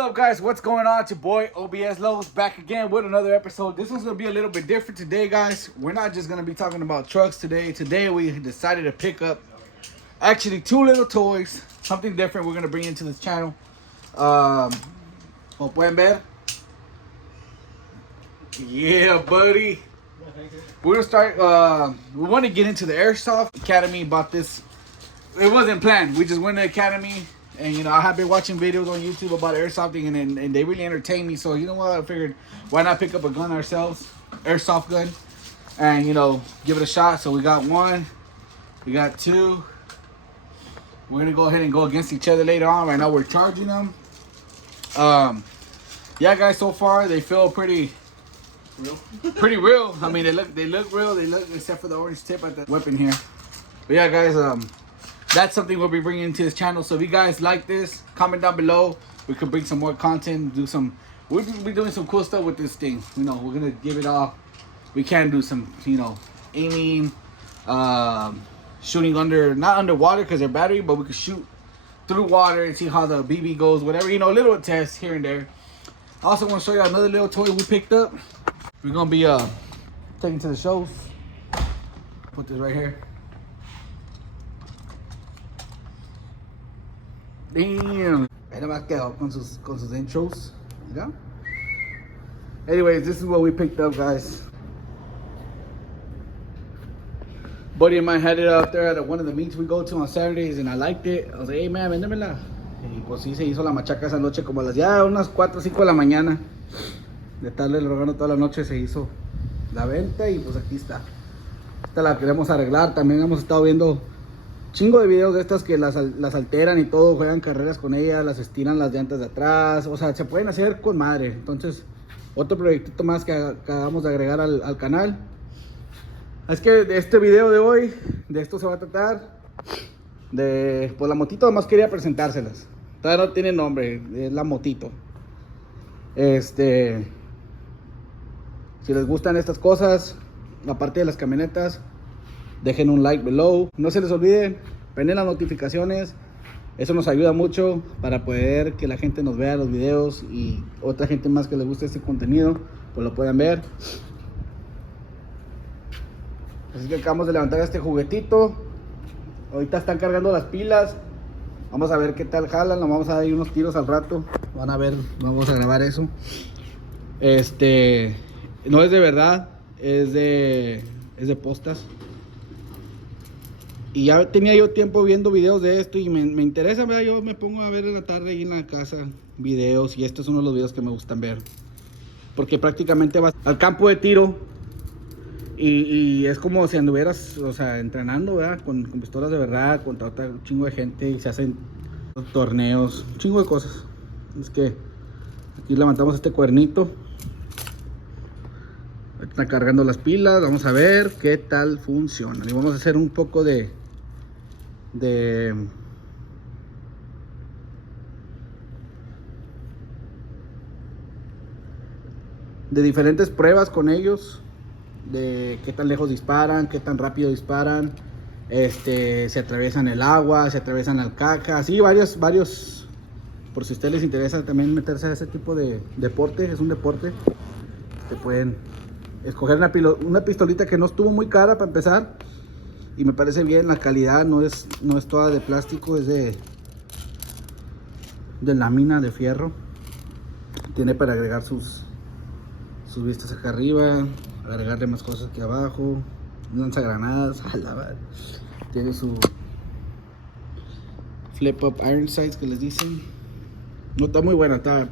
up, guys? What's going on? It's your boy O.B.S. Lowe's back again with another episode. This one's gonna be a little bit different today, guys. We're not just gonna be talking about trucks today. Today we decided to pick up actually two little toys, something different we're gonna bring into this channel. Como pueden ver. Yeah, buddy. We're gonna start. We want to get into the AIRSOFT Academy. About this, it wasn't planned. We just went to the academy. And, you know, I have been watching videos on YouTube about airsofting, and they really entertain me. So, you know what? I figured, why not pick up a gun ourselves? Airsoft gun. And, you know, give it a shot. So, we got one. We got two. We're going to go ahead and go against each other later on. Right now, we're charging them. Yeah, guys, so far, they feel pretty real. Pretty real. I mean, they look real. They look, except for the orange tip at the weapon here. But, yeah, guys, that's something we'll be bringing into this channel. So if you guys like this, comment down below. We could bring some more content, we'll be doing some cool stuff with this thing. You know, we're gonna give it all. We can do some, you know, aiming, shooting not underwater because they're battery, but we could shoot through water and see how the BB goes, whatever, you know, little tests here and there. I also want to show you another little toy we picked up. We're gonna be taking to the shows. Put this right here. Damn. Ahí nomás quedó con sus intros. Mira. Anyways, this is what we picked up, guys. Buddy of mine had it up there at one of the meets we go to on Saturdays, and I liked it. I was like, hey man, véndemela. Y pues sí, se hizo la machaca esa noche como a las ya unas 4 o 5 de la mañana. De estarle rogando toda la noche se hizo la venta y pues aquí está. Esta la queremos arreglar. También hemos estado viendo chingo de videos de estas que las alteran y todo, juegan carreras con ellas, las estiran las llantas de atrás, o sea, se pueden hacer con madre. Entonces, otro proyectito más que acabamos de agregar al canal. Es que de este video de hoy, de esto se va a tratar. Pues la motito, además quería presentárselas. Todavía no tiene nombre, es la motito. Si les gustan estas cosas, aparte de las camionetas, dejen un like below. No se les olviden, prenden las notificaciones. Eso nos ayuda mucho para poder que la gente nos vea los videos y otra gente más que les guste este contenido, pues lo puedan ver. Así que acabamos de levantar este juguetito. Ahorita están cargando las pilas. Vamos a ver qué tal jalan. Nos vamos a dar unos tiros al rato. Van a ver, vamos a grabar eso. No es de verdad, es de postas. Y ya tenía yo tiempo viendo videos de esto y me interesa, ¿verdad? Yo me pongo a ver en la tarde ahí en la casa videos, y este es uno de los videos que me gustan ver. Porque prácticamente vas al campo de tiro y es como si anduvieras, o sea, entrenando, ¿verdad? Con pistolas de verdad, contra un chingo de gente, y se hacen torneos, un chingo de cosas. Es que aquí levantamos este cuernito. Está cargando las pilas, vamos a ver qué tal funciona. Y vamos a hacer un poco de diferentes pruebas con ellos, de qué tan lejos disparan, qué tan rápido disparan, se atraviesan el agua, se atraviesan la caca, así varios, por si a ustedes les interesa también meterse a ese tipo de deporte. Es un deporte, te pueden escoger una pistolita que no estuvo muy cara para empezar, y me parece bien. La calidad no es toda de plástico, es de lámina de fierro. Tiene para agregar sus vistas acá arriba, agregarle más cosas aquí abajo, lanzagranadas. Tiene su flip up iron sights que les dicen. No, está muy buena, está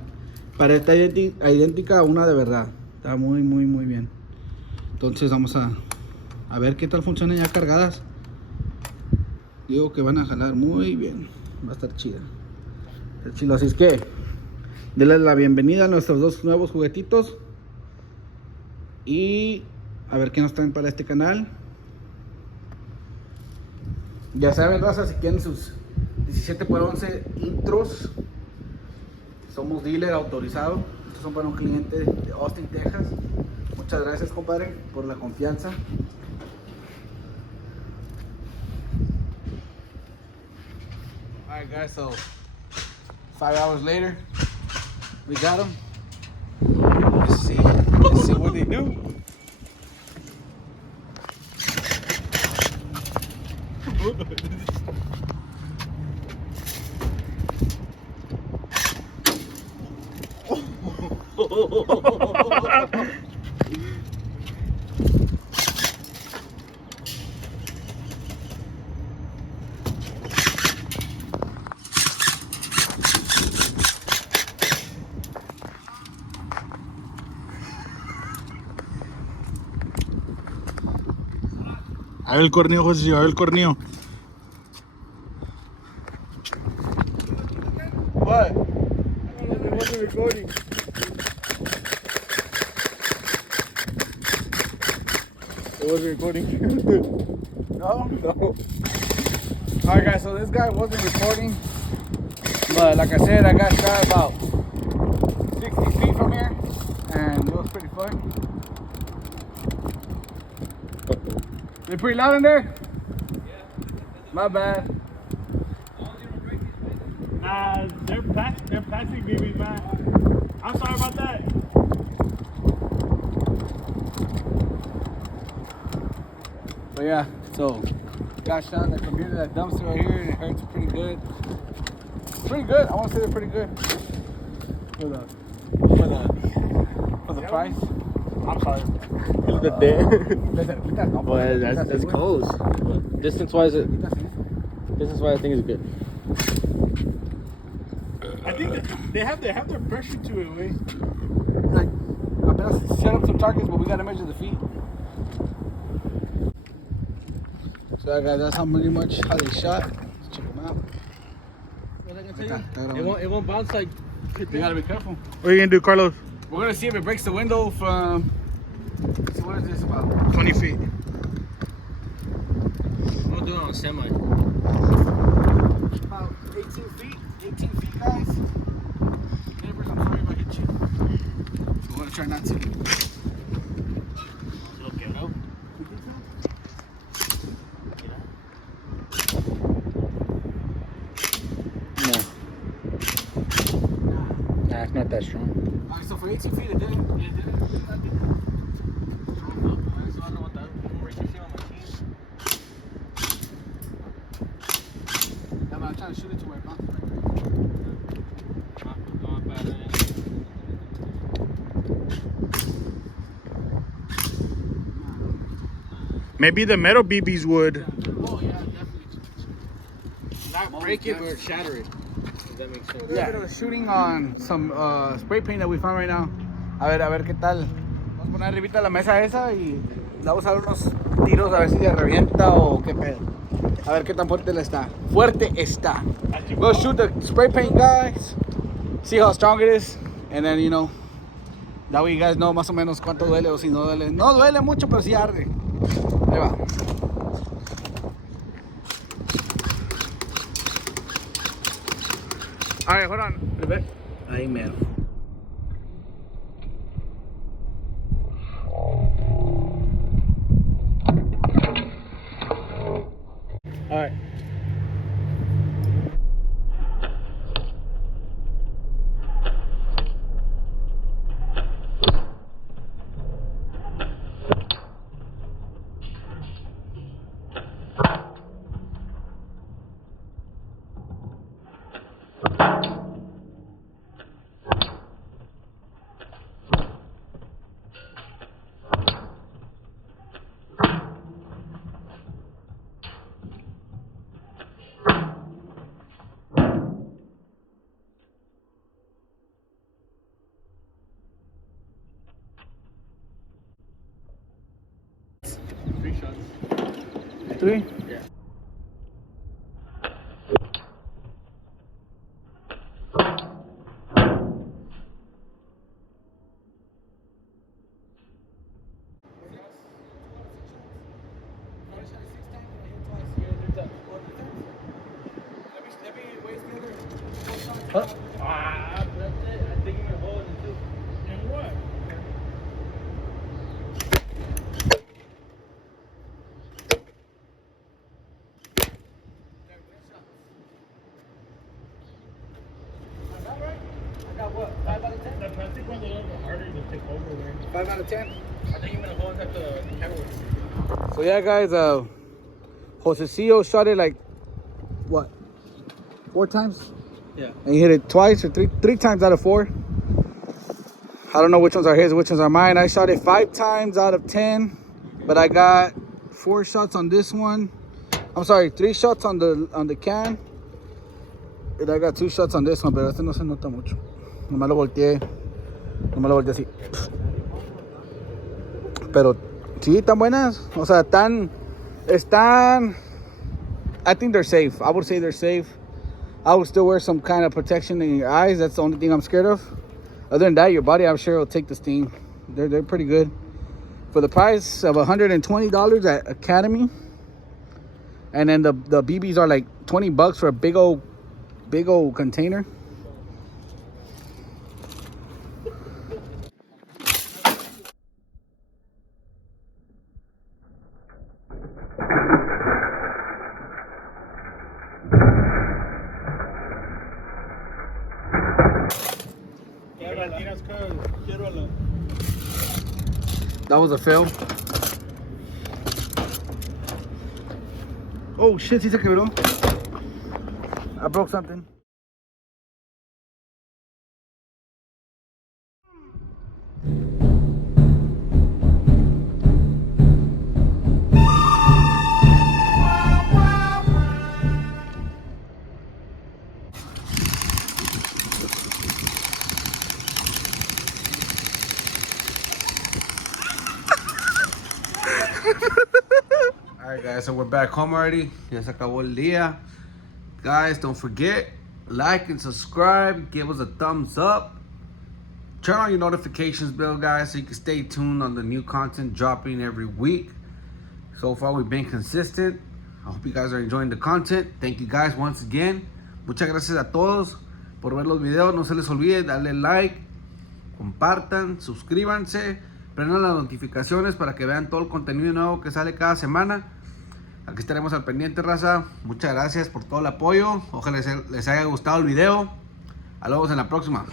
idéntica a una de verdad. Está muy bien. Entonces vamos a ver qué tal funcionan ya cargadas. Digo que van a jalar muy bien. Va a estar chida. Está chido. Así es que denle la bienvenida a nuestros dos nuevos juguetitos. Y a ver qué nos traen para este canal. Ya saben, raza, si quieren sus 17x11 intros, somos dealer autorizado. Estos son para un cliente de Austin, Texas. Muchas gracias, compadre, por la confianza. Alright guys, so 5 hours later, We got them. Let's see what they do. A ver el cornillo, José, a ver el cornillo. What? It wasn't recording. It wasn't recording. No? No. Alright guys, so this guy wasn't recording. But like I said, I got shot about 60 feet from here. And it was pretty fun. They pretty loud in there? Yeah. My bad. Nah, they're plastic babies, man. I'm sorry about that. But yeah, so got shot in the computer, that dumpster right here, and it hurts pretty good. Pretty good. I want to say they're pretty good for the price. I'm sorry. Look at that. Well, That's close. Distance-wise, I think it's good. I think that they have their pressure to it, way. Like, I better set up some targets, but we gotta measure the feet. So guys, that's how pretty much how they shot. Let's check them out. What I can tell you? It won't bounce like. You gotta be careful. What are you gonna do, Carlos? We're gonna see if it breaks the window from. Let's see, what is this about? 20 feet. I'm gonna do it on semi. About 18 feet. 18 feet, guys. Neighbors, I'm sorry if I hit you. We're gonna try not to. Lo quebró. Nah, it's not that strong. Alright, so for 18 feet, it didn't. Yeah, but I'm trying to shoot it to where it bounces right Maybe the metal BBs would. Oh, yeah, definitely. Not break it, but shatter it. If that makes sense. Yeah, shooting on some spray paint that we found right now. A ver qué tal. Vamos a poner arribita la mesa esa y le vamos a dar unos tiros a ver si se revienta o qué pedo. A ver qué tan fuerte le está. Fuerte está. We'll shoot the spray paint, guys. See how strong it is. And then, you know, that way you guys know más o menos cuánto duele o si no duele. No duele mucho, pero sí arde. Ahí va. Alright, hold on. Ahí mero. Alright. Three? Yeah. Huh? That's it. I think you're holding it too. And what? I got what? 5 out of 10? take over, man. 5 out of 10. I think you're gonna go into the camera. So yeah, guys, Josecillo shot it like, what, 4 times? Yeah. And he hit it twice or three times out of 4. I don't know which ones are his, which ones are mine. I shot it 5 times out of 10, but I got 4 shots on this one. I'm sorry, 3 shots on the can. And I got 2 shots on this one, pero este no se nota mucho. Nomás lo volteé así. Pero sí, están buenas. O sea, están. I think they're safe. I would say they're safe. I would still wear some kind of protection in your eyes. That's the only thing I'm scared of. Other than that, your body, I'm sure, will take the steam. They're pretty good. For the price of $120 at Academy. And then the BBs are like $20 for a big old container. That was a fail. Oh shit, sí se quebró. I broke something. Alright guys, so we're back home already. Ya se acabó el día. Guys, don't forget, like and subscribe. Give us a thumbs up. Turn on your notifications bell, guys, so you can stay tuned on the new content dropping every week. So far, we've been consistent. I hope you guys are enjoying the content. Thank you guys once again. Muchas gracias a todos por ver los videos. No se les olvide darle like, compartan, suscríbanse, prendan las notificaciones para que vean todo el contenido nuevo que sale cada semana. Aquí estaremos al pendiente, raza. Muchas gracias por todo el apoyo. Ojalá les haya gustado el video. A luego en la próxima.